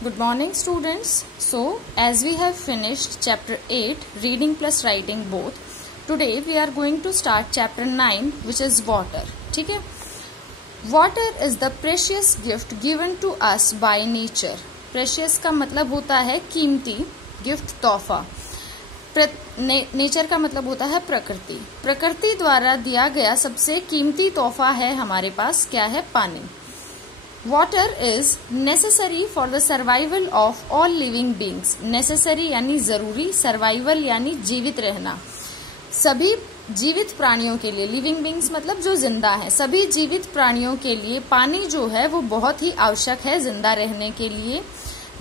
Good morning students. So as we have finished chapter 8 reading plus writing both, today we are going to start chapter 9 which is water. ठीक है. Water is the precious gift given to us by nature. Precious का मतलब होता है कीमती, gift तोहफा. Nature का मतलब होता है प्रकृति. प्रकृति द्वारा दिया गया सबसे कीमती तोहफा है हमारे पास क्या है? पानी. Water is necessary for the survival of all living beings. Necessary यानी जरूरी, survival यानी जीवित रहना. सभी जीवित प्राणियों के लिए, लिविंग बींग्स मतलब जो जिंदा है, सभी जीवित प्राणियों के लिए पानी जो है वो बहुत ही आवश्यक है जिंदा रहने के लिए.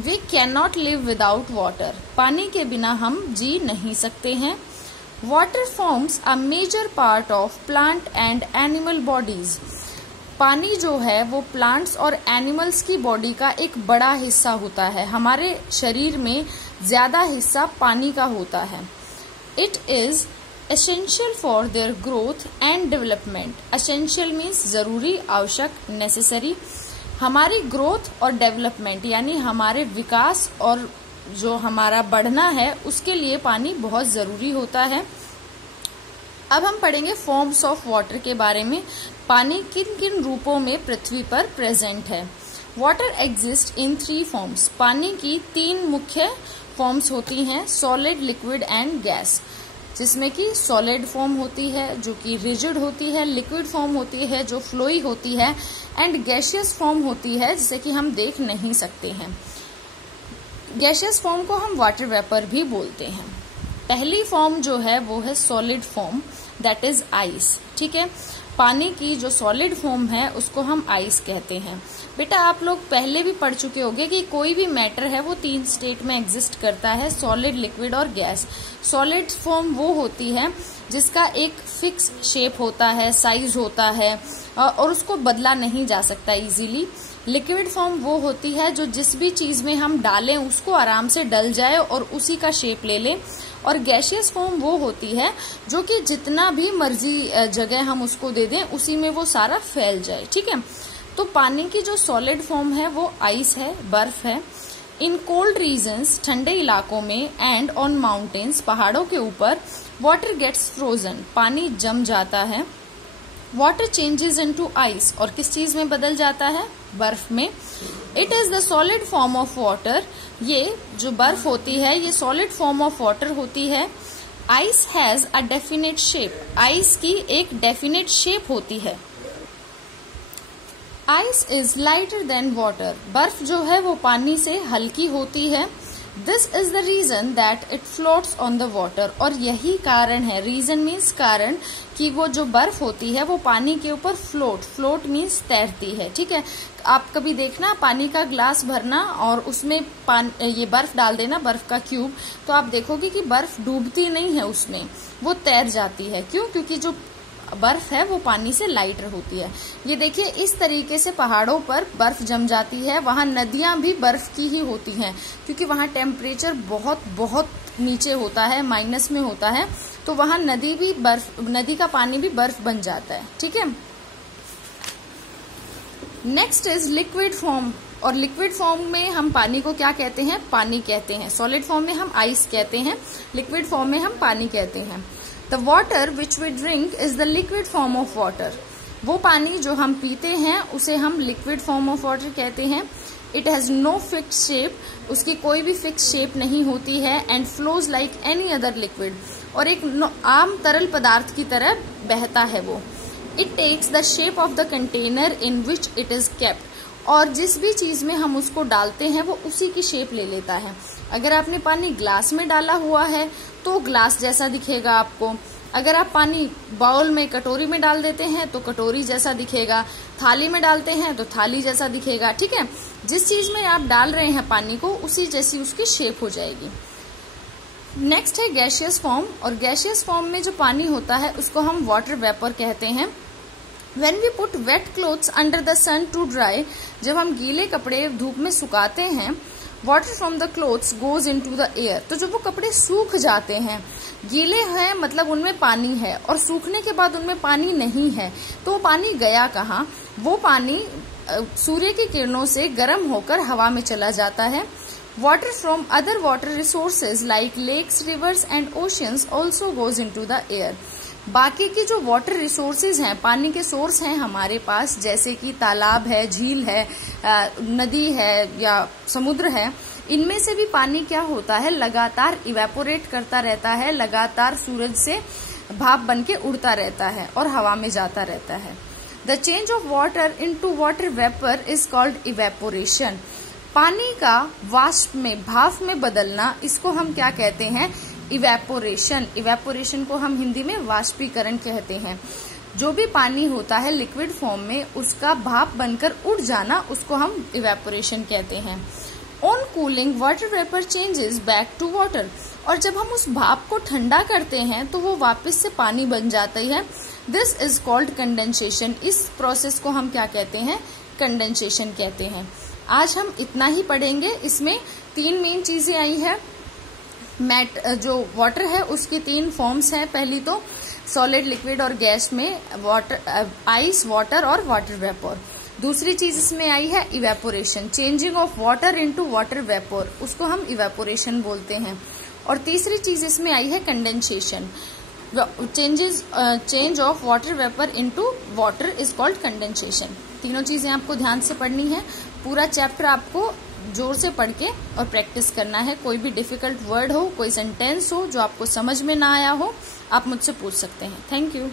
We cannot live without water. पानी के बिना हम जी नहीं सकते हैं. Water forms a major part of plant and animal bodies. पानी जो है वो प्लांट्स और एनिमल्स की बॉडी का एक बड़ा हिस्सा होता है. हमारे शरीर में ज्यादा हिस्सा पानी का होता है. It is essential for their growth and development. Essential means जरूरी, आवश्यक, नेसेसरी. हमारी ग्रोथ और डेवलपमेंट यानी हमारे विकास और जो हमारा बढ़ना है उसके लिए पानी बहुत जरूरी होता है. अब हम पढ़ेंगे फॉर्म्स ऑफ वाटर के बारे में. पानी किन किन रूपों में पृथ्वी पर प्रेजेंट है. Water exist in 3 forms. पानी की 3 मुख्य फॉर्म्स होती हैं, सॉलिड, लिक्विड एंड गैस. जिसमें कि सॉलिड फॉर्म होती है जो कि रिजिड होती है, लिक्विड फॉर्म होती है जो फ्लोई होती है, एंड गैसियस फॉर्म होती है जिसे कि हम देख नहीं सकते हैं. गैसियस फॉर्म को हम वाटर वेपर भी बोलते हैं. पहली फॉर्म जो है वो है solid form, that is ice. ठीक है, पानी की जो सॉलिड फॉर्म है उसको हम आइस कहते हैं. बेटा आप लोग पहले भी पढ़ चुके होंगे कि कोई भी मैटर है वो 3 स्टेट में एग्जिस्ट करता है, सॉलिड, लिक्विड और गैस. सॉलिड फॉर्म वो होती है जिसका एक फिक्स शेप होता है, साइज होता है और उसको बदला नहीं जा सकता इजीली. लिक्विड फॉर्म वो होती है जो जिस भी चीज में हम डालें उसको आराम से डल जाए और उसी का शेप ले ले. और गैसियस फॉर्म वो होती है जो कि जितना भी मर्जी जगह हम उसको दे दें उसी में वो सारा फैल जाए. ठीक है, तो पानी की जो सॉलिड फॉर्म है वो आइस है, बर्फ है. इन कोल्ड रीजन्स, ठंडे इलाकों में, एंड ऑन माउंटेन्स, पहाड़ों के ऊपर, वाटर गेट्स फ्रोजन, पानी जम जाता है. वाटर चेंजेस इनटू आइस, और किस चीज में बदल जाता है? बर्फ में. It is the solid form of water. ये जो बर्फ होती है ये सॉलिड फॉर्म ऑफ वाटर होती है. Ice has a definite shape. Ice की एक डेफिनेट शेप होती है. Ice is lighter than water. बर्फ जो है वो पानी से हल्की होती है. This is the reason that it floats on the water. और यही कारण है, रीजन मीन्स कारण, कि वो जो बर्फ होती है वो पानी के ऊपर फ्लोट मीन्स तैरती है. ठीक है, आप कभी देखना पानी का ग्लास भरना और उसमें ये बर्फ डाल देना, बर्फ का क्यूब, तो आप देखोगे कि बर्फ डूबती नहीं है उसमें, वो तैर जाती है. क्यों? क्योंकि जो बर्फ है वो पानी से लाइटर होती है. ये देखिए इस तरीके से पहाड़ों पर बर्फ जम जाती है. वहां नदियां भी बर्फ की ही होती हैं क्योंकि वहां टेम्परेचर बहुत बहुत नीचे होता है, माइनस में होता है, तो वहां नदी का पानी भी बर्फ बन जाता है. ठीक है, नेक्स्ट इज लिक्विड फॉर्म. और लिक्विड फॉर्म में हम पानी को क्या कहते हैं? पानी कहते हैं. सॉलिड फॉर्म में हम आइस कहते हैं, लिक्विड फॉर्म में हम पानी कहते हैं. The water which we drink is the liquid form of water. वो पानी जो हम पीते हैं उसे हम liquid form of water कहते हैं. It has no fixed shape. उसकी कोई भी fixed shape नहीं होती है. And flows like any other liquid. और एक आम तरल पदार्थ की तरह बहता है वो. It takes the shape of the container in which it is kept. और जिस भी चीज में हम उसको डालते हैं वो उसी की शेप ले लेता है. अगर आपने पानी ग्लास में डाला हुआ है तो ग्लास जैसा दिखेगा आपको. अगर आप पानी बाउल में, कटोरी में डाल देते हैं तो कटोरी जैसा दिखेगा. थाली में डालते हैं तो थाली जैसा दिखेगा. ठीक है, जिस चीज में आप डाल रहे हैं पानी को उसी जैसी उसकी शेप हो जाएगी. नेक्स्ट है गैसियस फॉर्म. और गैसियस फॉर्म में जो पानी होता है उसको हम वाटर वेपर कहते हैं. When we put wet clothes under the sun to dry, जब हम गीले कपड़े धूप में सुखाते हैं, water from the clothes goes into the air. तो जब वो कपड़े सूख जाते हैं, गीले हैं मतलब उनमें पानी है और सूखने के बाद उनमें पानी नहीं है, तो वो पानी गया कहाँ? वो पानी सूर्य की किरणों से गर्म होकर हवा में चला जाता है। Water from other water resources like lakes, rivers and oceans also goes into the air. बाकी की जो वाटर रिसोर्सेज हैं, पानी के सोर्स हैं हमारे पास, जैसे कि तालाब है, झील है, नदी है या समुद्र है, इनमें से भी पानी क्या होता है, लगातार इवेपोरेट करता रहता है, लगातार सूरज से भाप बन के उड़ता रहता है और हवा में जाता रहता है। The change of water into water vapour is called evaporation. पानी का वाष्प में, भाप में बदलना, इसको हम क्या कहते हैं, इवेपोरेशन। इवेपोरेशन को हम हिंदी में वाष्पीकरण कहते हैं। जो भी पानी होता है लिक्विड फॉर्म में, उसका भाप बनकर उड़ जाना, उसको हम इवेपोरेशन कहते हैं। On cooling water vapour changes back to water. और जब हम उस भाप को ठंडा करते हैं तो वो वापस से पानी बन जाता है। This is called condensation. इस प्रोसेस को हम क्या कहते हैं, कंडेंसेशन कहते हैं। आज हम इतना ही पढ़ेंगे। इसमें 3 मेन चीजें आई है। जो वाटर है उसकी 3 फॉर्म्स हैं। पहली तो सॉलिड, लिक्विड और गैस में वाटर, आइस, वाटर और वाटर वेपर। दूसरी चीज इसमें आई है evaporation, changing of water into water vapour, उसको हम इवेपोरेशन बोलते हैं। और तीसरी चीज इसमें आई है condensation, change of water vapour into water is called condensation. तीनों चीजें आपको ध्यान से पढ़नी है। पूरा चैप्टर आपको जोर से पढ़ के और प्रैक्टिस करना है। कोई भी डिफिकल्ट वर्ड हो, कोई सेंटेंस हो जो आपको समझ में ना आया हो, आप मुझसे पूछ सकते हैं। Thank you.